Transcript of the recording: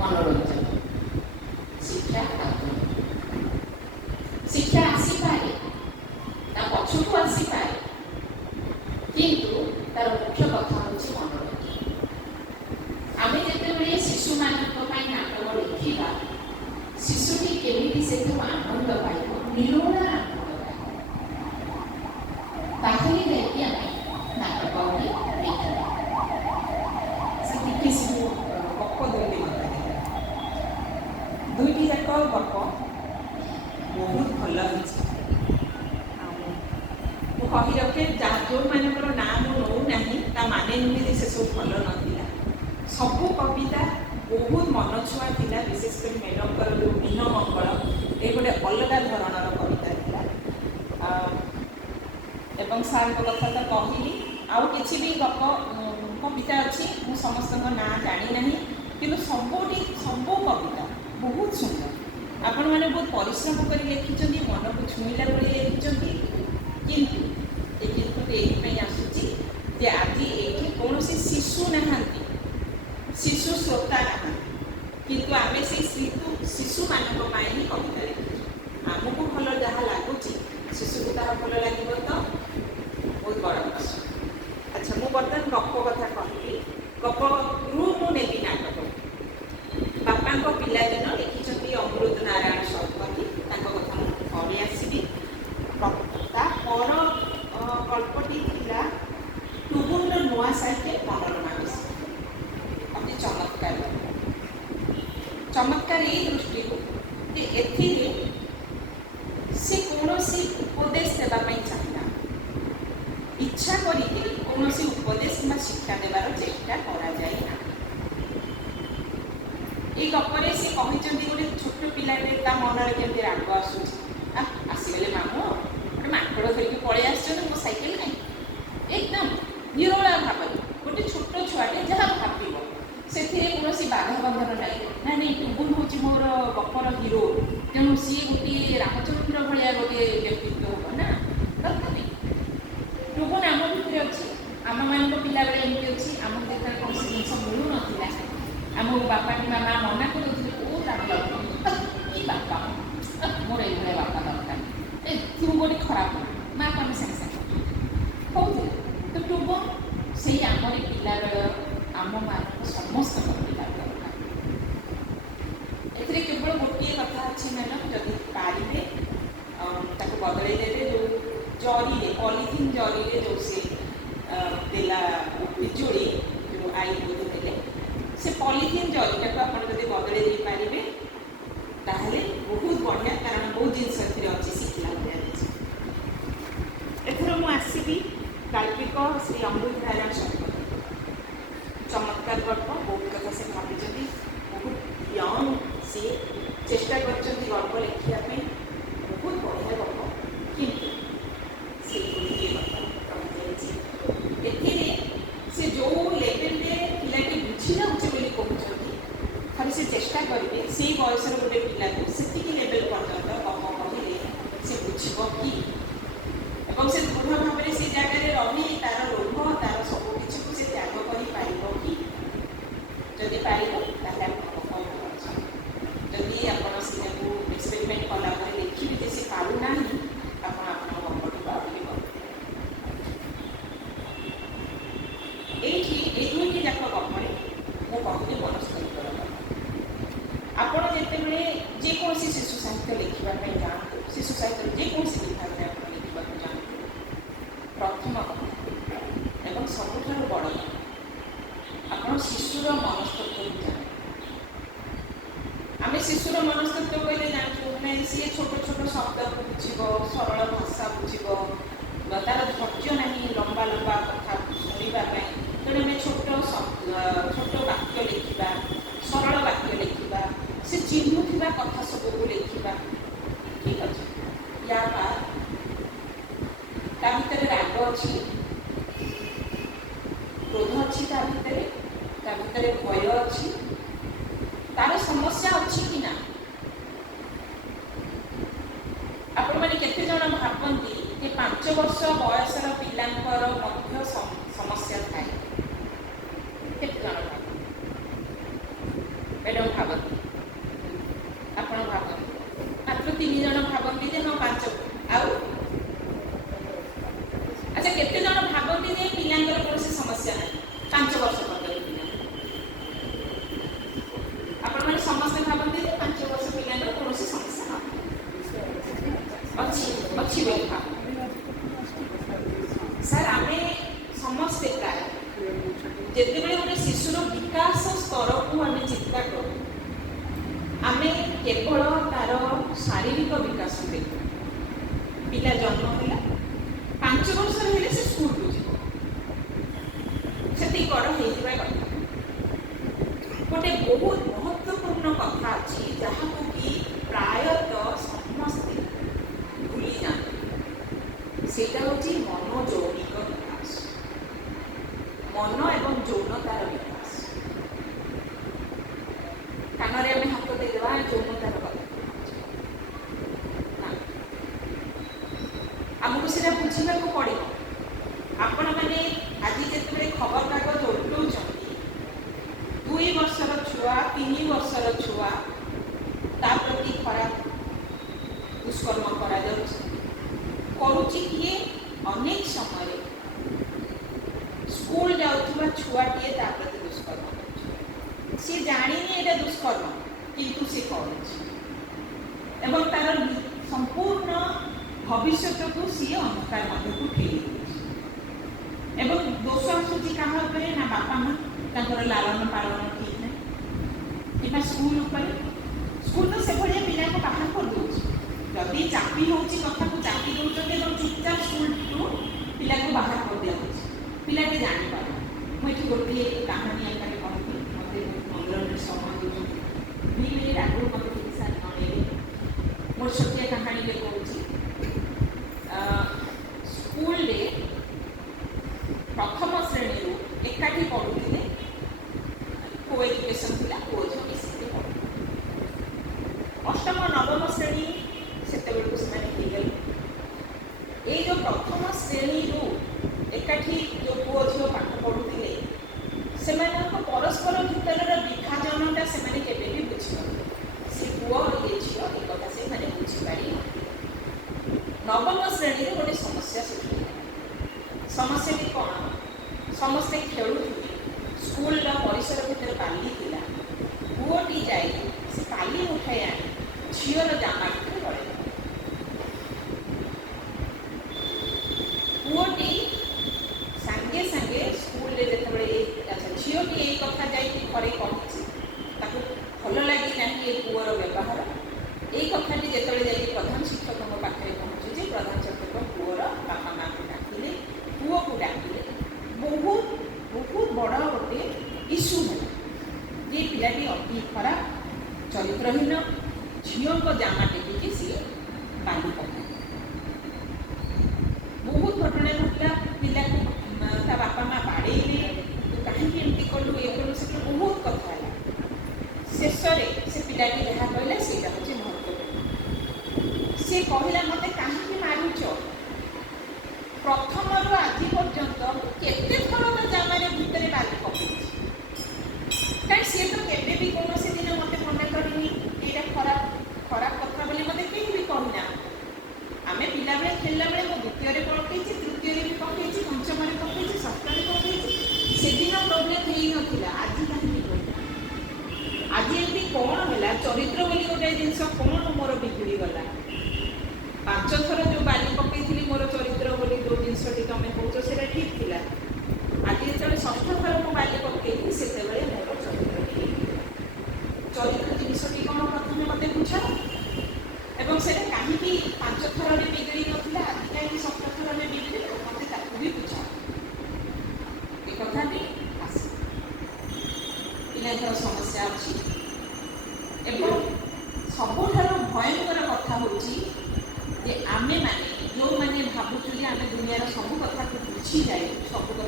मनोरंजन शिक्षा शिक्षा आसीपे पछकू आसीपे किंतु तार मुख्य कथा हूँ मनोरंजन। आम जिते शिशु मान नाटक लिखा शिशुटी केमी से आनंद पाइब निरोड़ा आनंद पाइब ताकि नाटक गप दुईटी जाक गप बहुत भल कही रखे जो मान ना मुझे माने नुहे से सब भल ना सबू कविता बहुत मन छुआ था। विशेषकर मैडमकर जो मीन मंगल ये गोटे अलग धरणर कविता था। एवं सार कथा तो कहली आउ कि भी गप कविता अच्छी मु समस्त ना जानी ना कि सबुटी सबू कविता बहुत सुंदर आपण मैंने बहुत परिश्रम कर लिखिं मन को छुईला भाई लिखिं किंतु ये आसूची आज ये कौन शिशु नहांती शिशु श्रोता ना किंतु आम से शिशु मान ही कविता लिखी आमको भल जहाँ लगुच शिशु को तार भल लगे तो बहुत बड़ प्रश्न। अच्छा मुझे बर्तमान गप कथा कहली गप रु मुझे नाटक बापा पिलादिन लिखिं अमृत नारायण शतपथी कथा पढ़ी आसवि तापर गल्पटी था टुबुन नुआ साहित्य मनोरमा विषय अति चमत्कार चमत्कार ये दृष्टि से कौन उपदेश देवाई चाहिए इच्छा करी कौन उपदेश कि शिक्षा देवार चेष्टा करा जाए ना। ये गपरे से कहते गोटे छोट पिलाटे मनरे केमती राग आसगले मामू गोटे माकड़ धरिक पलि आस सैकेल नहीं एकदम निरोला भाव गोटे छोट छुआटे जहाँ भाव से कौन बाधा बंधन ना नहीं टुबुल हूँ मोर गपर हिरो तेणु सी गोटे रामचंद्र भाया गोटे व्यक्तित्व हम ना दरकार नहीं टुबुल आम भितर अच्छी आम मान पिला बेले एमती अच्छी आम जो कौन जिन मिलू ना आम बापा कि मामा मना कर ओ बापा मोर ये बापा दरकार तू गोटे खराब माँ को आम सागे सागे कहते तो टुबुल से आमरी पिलार आम मान समस्त पिला दरकार ए केवल गोटे कथा अच्छी मैडम जदि पारे बदल देवे जो जरी पॉलीथिन जरी जो से देला बिजुड़ी जो आई बोध देले से पॉलीथिन जरीटा को आप बदल दे पारे ताहले बहुत बढ़िया कारण बहुत जिन अच्छी शिखला एथर मु आसबि काल्पिक श्री अमृत नारायण शतपथी चमत्कार गल्प बहुत कथा से भाई बहुत यंग सी चेष्टा कर गल्प लिखापी बहुत बढ़िया गल्प किंतु से से जो लेवल पिलाटी बुझी जाऊे बोली कहते खाली से चेष्टा करेंगे से बयसर गोटे पिला से लेवल पर्यटन गप कहले से बुझब कि से दृढ़ भाव से जगह रही तार लोभ तार सब किसी को से त्याग कर पार कि जदि पार जदि आप एक्सपेरिमेंट कला लिखिए से पाना आप गपटी बाहरी ये दुईटी जाक गपरे मुझे कहली वनस्पति आपड़ जिते जेकोसी शिशु साहित्य लिखापी जातु शिशु साहित्य जेकोसी विभाग में आप लिखा जातु प्रथम कथा एवं सबुठ बड़ आप शिशुर मनस्तत्व जाने आम शिशुर मनस्तत्व कहले जानू मैंने सी छोट छोट शब्द को बुझ सरल भाषा बुझ तार धैर्य ना लंबा लंबा कथा शुणापी तेणु आम छोट वाक्य लिखा सरल वाक्य लिखा से चिन्हुवा कथा सब को लिखा ठीक अच्छे या ता भीतर राग अच्छी क्रोध अच्छी ता भीतर भय अच्छी तार समस्या अच्छी कि ना आपण मैंने केते जन भावती कि 5 वर्ष बयसर पिलांकर मध्य समस्या थाए केते जन मैडम भाव ଗୋଟେ ଶିଶୁର ବିକାଶ ସ୍ତରକୁ ଆମେ ଚିନ୍ତା କରୁ, ଆମେ କେବଳ ତାର ଶାରୀରିକ ବିକାଶ ଦେଖୁ। ପିଲା ଜନ୍ମ ହେଲା, 5 ବର୍ଷର ହେଲେ ସେ ସ୍କୁଲକୁ ଯିବ, ସେତିକି ବଡ଼ ହେଇଯିବା କଥା। ଗୋଟେ ବହୁତ ମହତ୍ୱପୂର୍ଣ୍ଣ କଥା ଅଛି ଯାହାକୁ କି ପ୍ରାୟତଃ ସମସ୍ତେ ଭୁଲି ଯାଆନ୍ତି, ସେଇଟା ହେଉଛି ମନୋଯୌନିକ ବିକାଶ, ମନ ଏବଂ ଯୌନତାର ବିକାଶ। କାନରେ ଆମେ ହାତ ଦେଇଦେବା ଯୌନତାର କଥା ନା, ଆମକୁ ସେଇଟା ବୁଝିବାକୁ ପଡ଼ିବ। ଆପଣମାନେ ଆଜି ଯେତେବେଳେ ଖବରକାଗଜ ଓଲଟଉଛନ୍ତି, 2 ବର୍ଷର ଛୁଆ, 3 ବର୍ଷର ଛୁଆ, ତା ପ୍ରତି ଖରାପ ଦୁଷ୍କର୍ମ କରାଯାଉଛି। କରୁଛି କିଏ? ଅନେକ ସମୟରେ ସ୍କୁଲ ଯାଉଥିବା ଛୁଆଟିଏ ତା ପ୍ରତି ଦୁଷ୍କର୍ମ କରୁଛି। ସିଏ ଜାଣିନି ଏଇଟା ଦୁଷ୍କର୍ମ, କିନ୍ତୁ ସେ କରୁଛି ଏବଂ ତାର ସମ୍ପୂର୍ଣ୍ଣ ଭବିଷ୍ୟତକୁ ସିଏ ଅନ୍ଧକାର ମଧ୍ୟକୁ ଠେଲି ଦେଉଛି। ଏବଂ ଦୋଷ ଆସୁଛି କାହା ଉପରେ? ନା ବାପା ମା, ତାଙ୍କର ଲାଳନ ପାଳନ ଠିକ୍ ନାହିଁ, କିମ୍ବା ସ୍କୁଲ ଉପରେ। ସ୍କୁଲ ତ ସେଭଳିଆ ପିଲାକୁ ବାହାର କରିଦେଉଛି, ଯଦି ଚାପି ହେଉଛି କଥାକୁ ଚାପି ଦେଉଛନ୍ତି ଏବଂ ଚୁପଚାପ ସ୍କୁଲରୁ ପିଲାକୁ ବାହାର କରିଦିଆହେଉଛି, ପିଲାଟି ଜାଣିପାରେ। ମୁଁ ଏଠି ଗୋଟିଏ କାହାଣୀ ଆକାରରେ କହିବି, ମୋତେ ମନ୍ଦିରରେ ସମୟ ଦେଉଛନ୍ତି, 2 ମିନିଟ୍ ଆଗରୁ ମୋତେ ଟିକେ ସାର୍ ଜଣେଇବେ। ମୋର ଛୋଟିଆ କାହାଣୀରେ କହୁଛି। ସ୍କୁଲରେ ପ୍ରଥମ ଶ୍ରେଣୀରୁ ଏକାଠି ପଢ଼ୁଥିଲେ, କୋ ଏଜୁକେସନ୍ ଥିଲା, ପୁଅ ଝିଅ ମିଶିକି ପଢ଼ୁଥିଲେ। 8ମ 9ମ ଶ୍ରେଣୀ ସେତେବେଳକୁ ସେମାନେ ହେଇଗଲେ। ଏଇ ଯେଉଁ ପ୍ରଥମ ଶ୍ରେଣୀରୁ ଏକାଠି ଯେଉଁ ପୁଅ ଝିଅ ପାଠ ପଢ଼ୁଥିଲେ, ସେମାନଙ୍କ ପରସ୍ପର ଭିତରର ବିଭାଜନଟା ସେମାନେ କେବେ ବି ବୁଝିନଥିଲେ। ସେ ପୁଅ ଇଏ ଝିଅ ଏ କଥା ସେମାନେ ବୁଝିପାରିନଥିଲେ। 9ମ ଶ୍ରେଣୀରେ ଗୋଟେ ସମସ୍ୟା ସୃଷ୍ଟି ହେଲା। ସମସ୍ୟାଟି କ'ଣ? ସମସ୍ତେ ଖେଳୁଥିଲେ, ସ୍କୁଲର ପରିସର ଭିତରେ ବାଲି ଥିଲା, ପୁଅଟି ଯାଇ ସେ ବାଲି ଉଠାଇ ଆଣି ଝିଅର ଜାମା ଭିତରେ ଗଳେଇଲା। ପୁଅଟି ସାଙ୍ଗେ ସାଙ୍ଗେ ସ୍କୁଲରେ ଯେତେବେଳେ ଝିଅଟି ଏଇ କଥା ଯାଇକି ଘରେ କହିଛି, ତାକୁ ଭଲ ଲାଗି ନାହିଁ ଏ ପୁଅର ବ୍ୟବହାର। ଏଇ କଥାଟି ଯେତେବେଳେ ଯାଇକି ପ୍ରଧାନ ଶିକ୍ଷକଙ୍କ ପାଖରେ ପହଞ୍ଚୁଛି, ପ୍ରଧାନ ଶିକ୍ଷକ ପୁଅର ବାପା ମାଆଙ୍କୁ ଡାକିଲେ, ପୁଅକୁ ଡାକିଲେ। ବହୁତ ବଡ଼ ଗୋଟେ ଇସ୍ୟୁ ହେଲା ଯେ ପିଲାଟି ଅତି ଖରାପ, ଚରିତ୍ରହୀନ, ଝିଅଙ୍କ ଜାମା ଟେକିକି ସିଏ ବାଲି ପକାଇଲା। ବହୁତ ଘଟଣା ଘଟିଲା, ପିଲାକୁ ତା ବାପା ମା ବାଡ଼େଇଲେ, ତୁ କାହିଁକି ଏମିତି କଲୁ, ଏ କଲୁ, ସେ ବହୁତ କଥା ହେଲା। ଶେଷରେ ସେ ପିଲାଟି ଯାହା କହିଲା ସେଇଟା ହେଉଛି ମହତ୍ୱପୂର୍ଣ୍ଣ। ସେ କହିଲା, ମୋତେ କାହିଁକି ମାରୁଛ? ପ୍ରଥମରୁ ଆଜି ପର୍ଯ୍ୟନ୍ତ ମୁଁ କେତେ ଥର ତା ଜାମାରେ ଭିତରେ ବାଲି ପକେଇଛି, କାହିଁ ସିଏ ତ କେବେ ବି କୌଣସି ଦିନ ମୋତେ ମନେ କରିନି ଏଇଟା ଖରାପ କଥା ବୋଲି ମୋତେ କେହି ବି କହିନା। ଆମେ ପିଲାବେଳେ ଖେଳିଲା ବେଳେ ମୁଁ 2ୟରେ ପକେଇଛି, 3ୟରେ ବି ପକେଇଛି, 5ମରେ ପକେଇଛି, 7ମରେ ପକେଇଛି, ସେଦିନ ପ୍ରୋବ୍ଲେମ୍ ହେଇନଥିଲା। ଆଜି କାହିଁକି କହିଲା? ଆଜି ଏମିତି କ'ଣ ହେଲା? ଚରିତ୍ର ବୋଲି ଗୋଟେ ଜିନିଷ କ'ଣ ମୋର ବିଗିଡ଼ିଗଲା? 5 ଥର ଯେଉଁ ବାଲି ପକେଇଥିଲି ମୋର ଚରିତ୍ର ବୋଲି ଯେଉଁ ଜିନିଷଟି ତୁମେ କହୁଛ ସେଇଟା ଠିକ୍ ଥିଲା। ଆଜି ଯେତେବେଳେ 6ଠ ଥର ମୁଁ ବାଲି ପକେଇଲି, ସେତେବେଳେ ମୋର ଚରିତ୍ର ଠିକ୍। ଚରିତ୍ର ଜିନିଷଟି କ'ଣ ପ୍ରଥମେ ମୋତେ ବୁଝାଅ, ଏବଂ ସେଇଟା କାହିଁକି 5 ଥରରେ ବିଗିଡ଼ି ନଥିଲା, ଆଜି କାହିଁକି 7ଠ ଥରରେ ବିଗିଡ଼ିଲା, ମୋତେ ତାକୁ ବି ବୁଝାଅ। ଏ କଥାଟି ଆସେ। ପିଲାଙ୍କର ସମସ୍ୟା ଅଛି। ଏବଂ ସବୁଠାରୁ ଭୟଙ୍କର କଥା ହେଉଛି ଯେ ଆମେମାନେ ଯେଉଁମାନେ ଭାବୁଛୁ ଯେ ଆମେ ଦୁନିଆର ସବୁ କଥାକୁ ବୁଝିଯାଇ ସବୁ କଥା